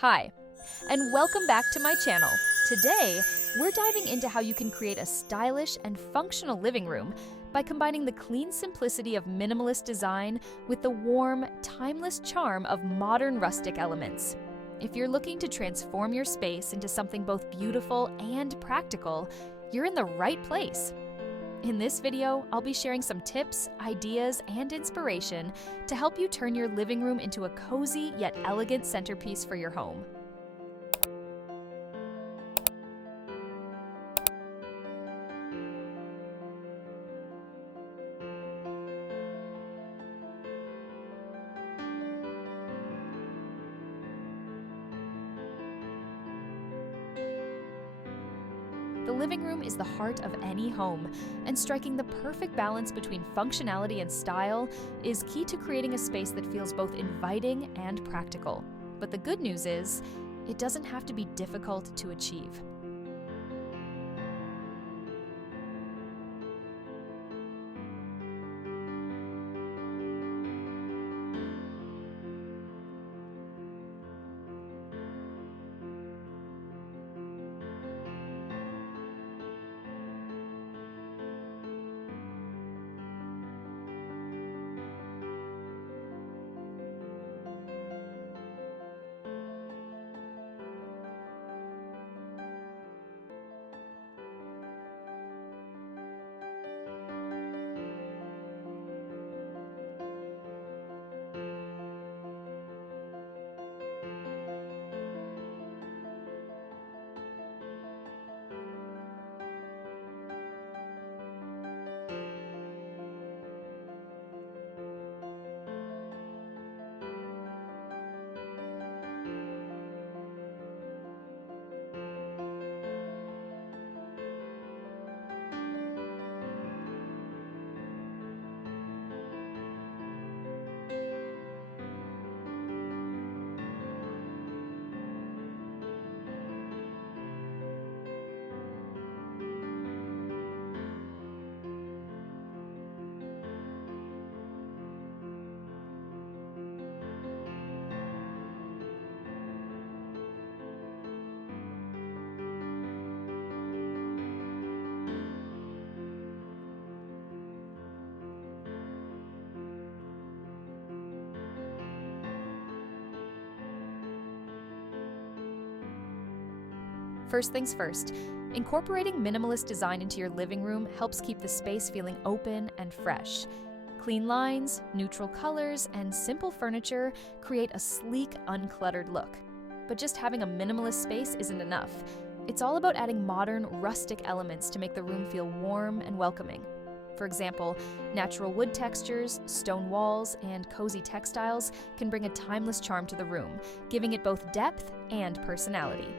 Hi, and welcome back to my channel. Today, we're diving into how you can create a stylish and functional living room by combining the clean simplicity of minimalist design with the warm, timeless charm of modern rustic elements. If you're looking to transform your space into something both beautiful and practical, you're in the right place. In this video, I'll be sharing some tips, ideas, and inspiration to help you turn your living room into a cozy yet elegant centerpiece for your home. The living room is the heart of any home, and striking the perfect balance between functionality and style is key to creating a space that feels both inviting and practical. But the good news is, it doesn't have to be difficult to achieve. First things first, incorporating minimalist design into your living room helps keep the space feeling open and fresh. Clean lines, neutral colors, and simple furniture create a sleek, uncluttered look. But just having a minimalist space isn't enough. It's all about adding modern, rustic elements to make the room feel warm and welcoming. For example, natural wood textures, stone walls, and cozy textiles can bring a timeless charm to the room, giving it both depth and personality.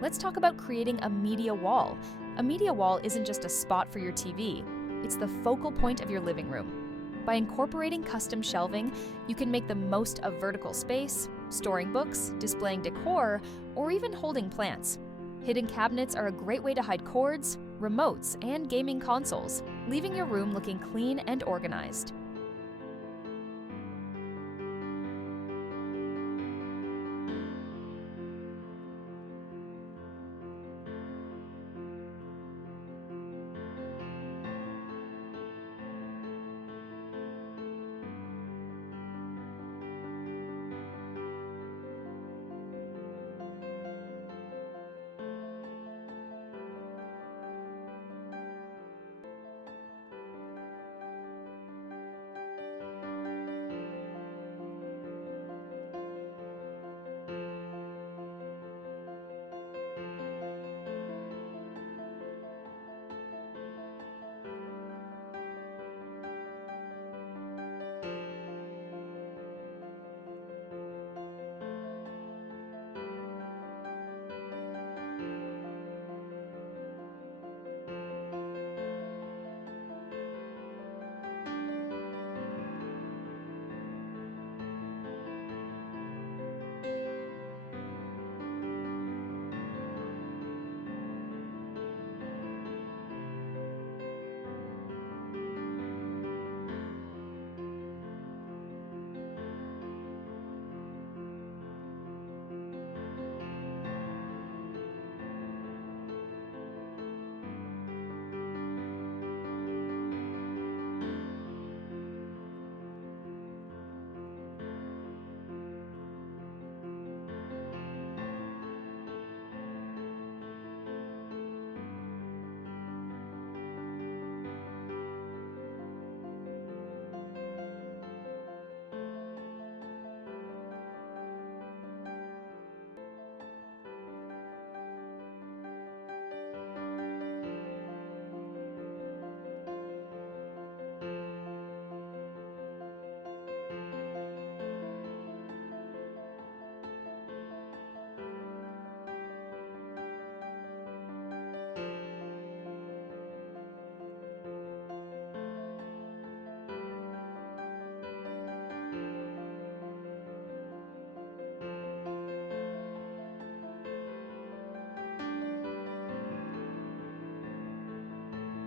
Let's talk about creating a media wall. A media wall isn't just a spot for your TV, it's the focal point of your living room. By incorporating custom shelving, you can make the most of vertical space, storing books, displaying decor, or even holding plants. Hidden cabinets are a great way to hide cords, remotes, and gaming consoles, leaving your room looking clean and organized.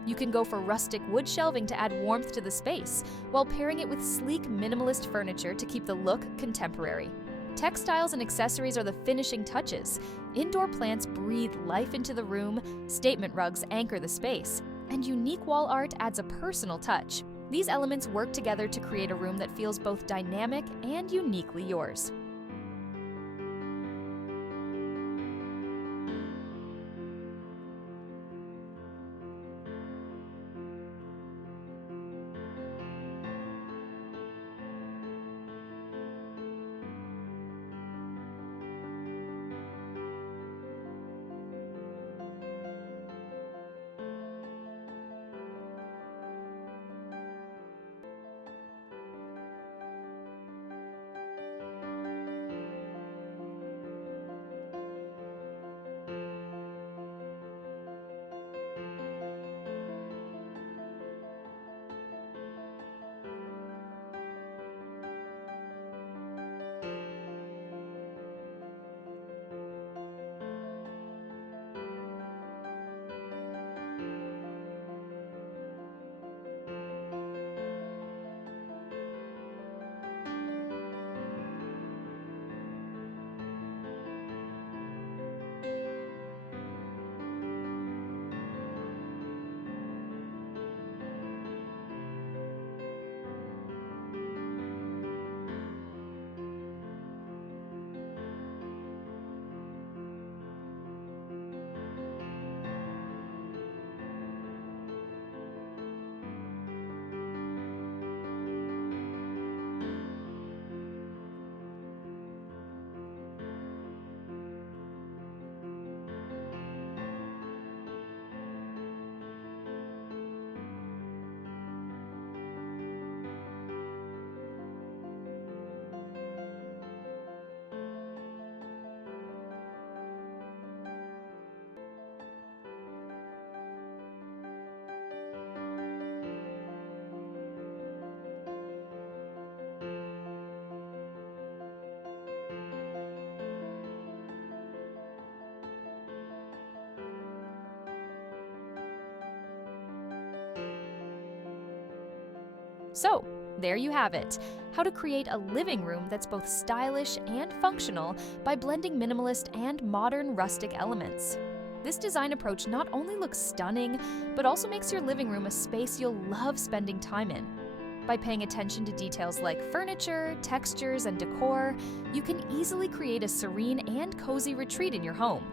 You can go for rustic wood shelving to add warmth to the space, while pairing it with sleek minimalist furniture to keep the look contemporary. Textiles and accessories are the finishing touches. Indoor plants breathe life into the room, statement rugs anchor the space, and unique wall art adds a personal touch. These elements work together to create a room that feels both dynamic and uniquely yours. So, there you have it, how to create a living room that's both stylish and functional by blending minimalist and modern rustic elements. This design approach not only looks stunning, but also makes your living room a space you'll love spending time in. By paying attention to details like furniture, textures, and decor, you can easily create a serene and cozy retreat in your home.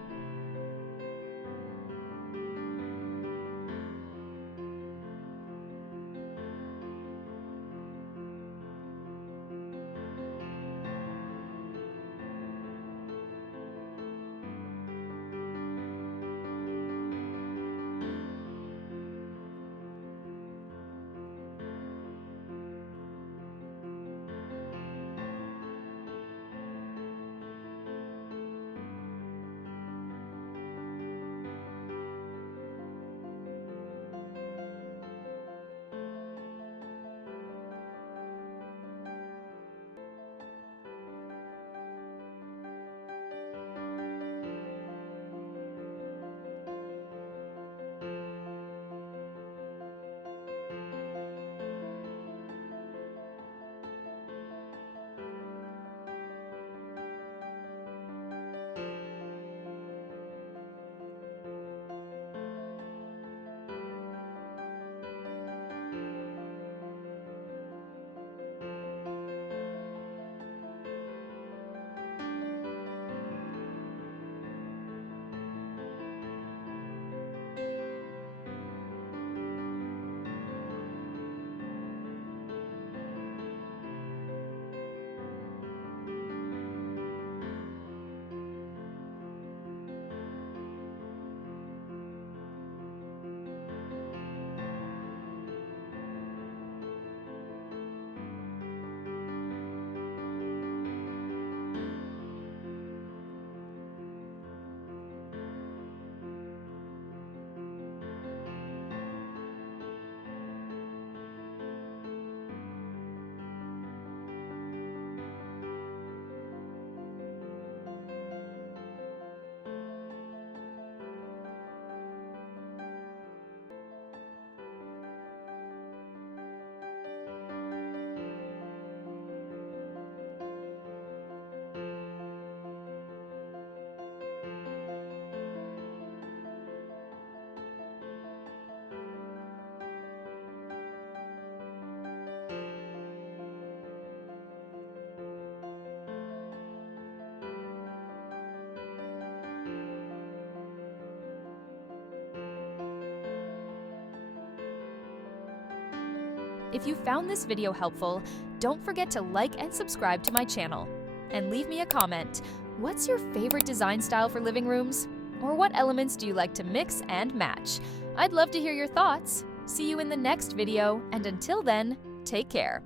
If you found this video helpful, don't forget to like and subscribe to my channel. And leave me a comment. What's your favorite design style for living rooms? Or what elements do you like to mix and match? I'd love to hear your thoughts. See you in the next video, and until then, take care.